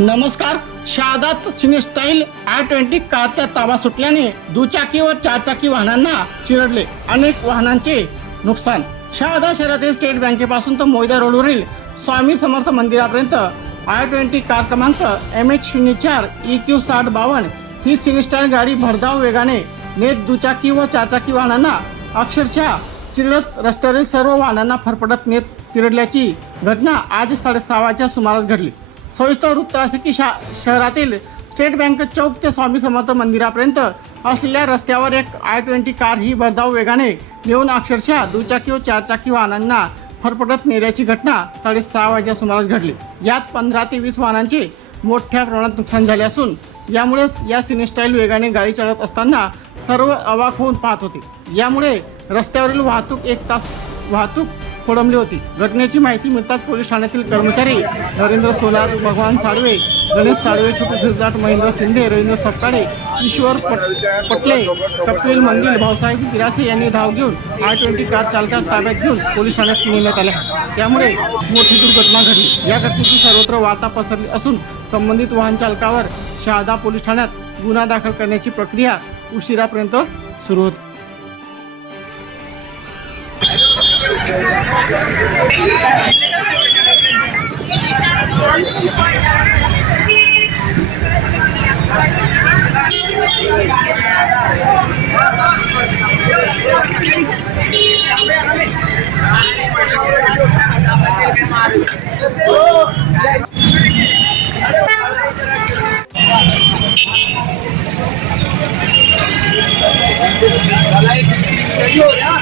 नमस्कार शहादात cine style I twenty कारचा ताबा सुटल्याने दुचाकी व चारचाकी वाहनांना चिरडले. अनेक वाहनांचे नुकसान. शहादा शहरातील स्टेट बँकेपासून तर मोयदा रोडवरील स्वामी समर्थ मंदिरापर्यंत आय ट्वेंटी कार क्रमांक एम एच शून्य चार ई क्यू साठ बावन्न ही सिनेस्टाईल गाडी भरधाव वेगाने नेत दुचाकी व चारचाकी वाहनांना अक्षरशः चिरडत रस्त्यावरील सर्व वाहनांना फरफडत नेत चिरडल्याची घटना आज साडेसहाच्या सुमारास घडली. सविस्तर वृत्त असे की शा शहरातील स्टेट बँक चौक ते स्वामी समर्थ मंदिरापर्यंत असलेल्या रस्त्यावर एक आय ट्वेंटी कार ही भरधाव वेगाने नेऊन अक्षरशः दुचाकी व चारचाकी वाहनांना फरफटत नेल्याची घटना साडेसहा वाजल्या सुमारास घडली. यात पंधरा ते वीस वाहनांचे मोठ्या प्रमाणात नुकसान झाले असून यामुळेच या सिनेस्टाईल वेगाने गाडी चढत असताना सर्व अवाक होऊन पाहत होते. यामुळे रस्त्यावरील वाहतूक एक तास वाहतूक खोळंबली होती. घटनेची माहिती मिळताच पोलीस ठाण्यातील कर्मचारी नरेंद्र सोलार भगवान साळवे गणेश साळवे छोटू शिरजाट महेंद्र शिंदे रवींद्र सपकाळे ईश्वर पट पटले कपिल मंदिर भाऊसाहेब गिरासे यांनी धाव घेऊन आय ट्वेंटी कार चालकास ताब्यात घेऊन पोलीस ठाण्यात नेण्यात आल्या त्यामुळे मोठी दुर्घटना घडली. या घटनेची सर्वत्र वार्ता पसरली असून संबंधित वाहन चालकावर शहादा पोलीस ठाण्यात गुन्हा दाखल करण्याची प्रक्रिया उशिरापर्यंत सुरू होती. Ayuda.